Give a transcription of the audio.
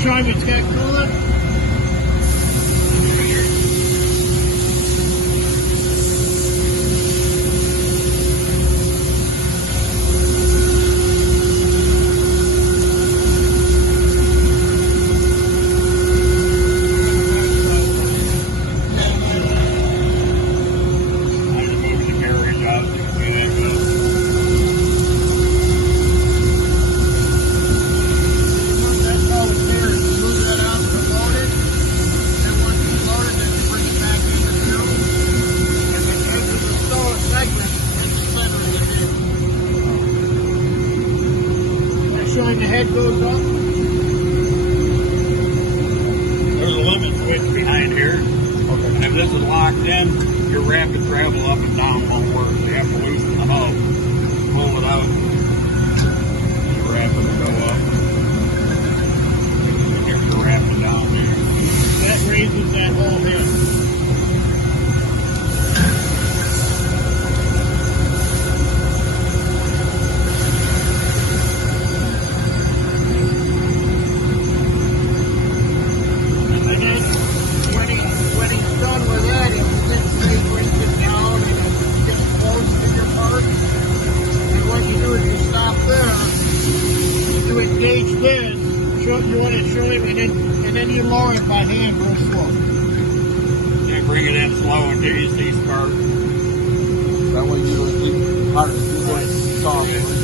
show him it's got coolant? Showing the head goes up. There's a limit switch behind here. Okay. And if this is locked in, your rapid travel up and down won't work. So you have to loosen the hub, pull it out. The rapid will go up. And here's the rapid down here. That raises that whole head. Engage this, you want to show him, and then you lower it by hand real slow. You bring it in slow until you see spark. That way you keep harder, soft.